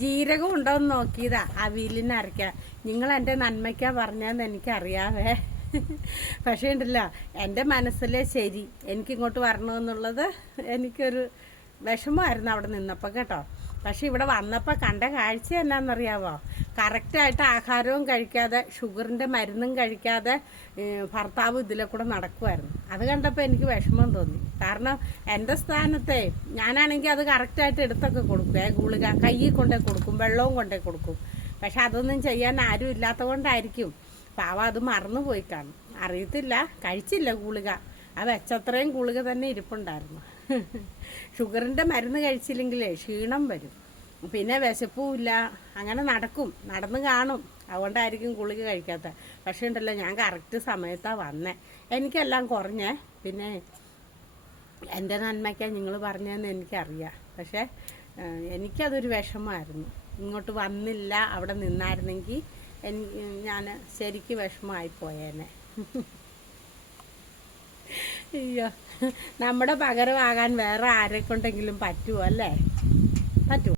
ജീരകം ഉണ്ടോയെന്ന് നോക്കിയതാ അവിയലിന് അരയ്ക്കാൻ. നിങ്ങൾ എൻ്റെ നന്മയ്ക്കാ പറഞ്ഞതെന്ന് എനിക്കറിയാവേ. പക്ഷേ ഉണ്ടല്ലോ, എൻ്റെ മനസ്സിലെ ശരി എനിക്കിങ്ങോട്ട് വരണമെന്നുള്ളത് എനിക്കൊരു വിഷമമായിരുന്നു അവിടെ നിന്നപ്പോൾ കേട്ടോ. പക്ഷെ ഇവിടെ വന്നപ്പോൾ കണ്ട കാഴ്ച എന്നാണെന്നറിയാവോ? കറക്റ്റായിട്ട് ആഹാരവും കഴിക്കാതെ ഷുഗറിൻ്റെ മരുന്നും കഴിക്കാതെ ഭർത്താവ് ഇതിലെ കൂടെ നടക്കുമായിരുന്നു. അത് കണ്ടപ്പോൾ എനിക്ക് വിഷമം തോന്നി. കാരണം എൻ്റെ സ്ഥാനത്തെ ഞാനാണെങ്കിൽ അത് കറക്റ്റായിട്ട് എടുത്തൊക്കെ കൊടുക്കും. ഗുളിക കയ്യിൽ കൊണ്ടേ കൊടുക്കും, വെള്ളവും കൊണ്ടേ കൊടുക്കും. പക്ഷെ അതൊന്നും ചെയ്യാൻ ആരും ഇല്ലാത്ത കൊണ്ടായിരിക്കും പാവം അത് മറന്നുപോയി കാണും. അറിയത്തില്ല, കഴിച്ചില്ല ഗുളിക. ആ വെച്ചത്രയും ഗുളിക തന്നെ ഇരിപ്പുണ്ടായിരുന്നു. ഷുഗറിൻ്റെ മരുന്ന് കഴിച്ചില്ലെങ്കിലേ ക്ഷീണം വരും, പിന്നെ വിശപ്പുമില്ല, അങ്ങനെ നടന്ന് കാണും. അതുകൊണ്ടായിരിക്കും ഗുളിക കഴിക്കാത്ത. പക്ഷേ ഉണ്ടല്ലോ, ഞാൻ കറക്റ്റ് സമയത്താണ് വന്നേ. എനിക്കെല്ലാം കുറഞ്ഞേ. പിന്നെ എൻ്റെ നന്മയ്ക്കാണ് നിങ്ങൾ പറഞ്ഞതെന്ന് എനിക്കറിയാം. പക്ഷേ എനിക്കതൊരു വിഷമമായിരുന്നു. ഇങ്ങോട്ട് വന്നില്ല, അവിടെ നിന്നായിരുന്നെങ്കിൽ ഞാൻ ശരിക്കും വിഷമമായിപ്പോയേനെ. അയ്യോ, നമ്മുടെ പകരമാകാൻ വേറെ ആരെക്കൊണ്ടെങ്കിലും പറ്റുമോ അല്ലേ? പറ്റുമോ?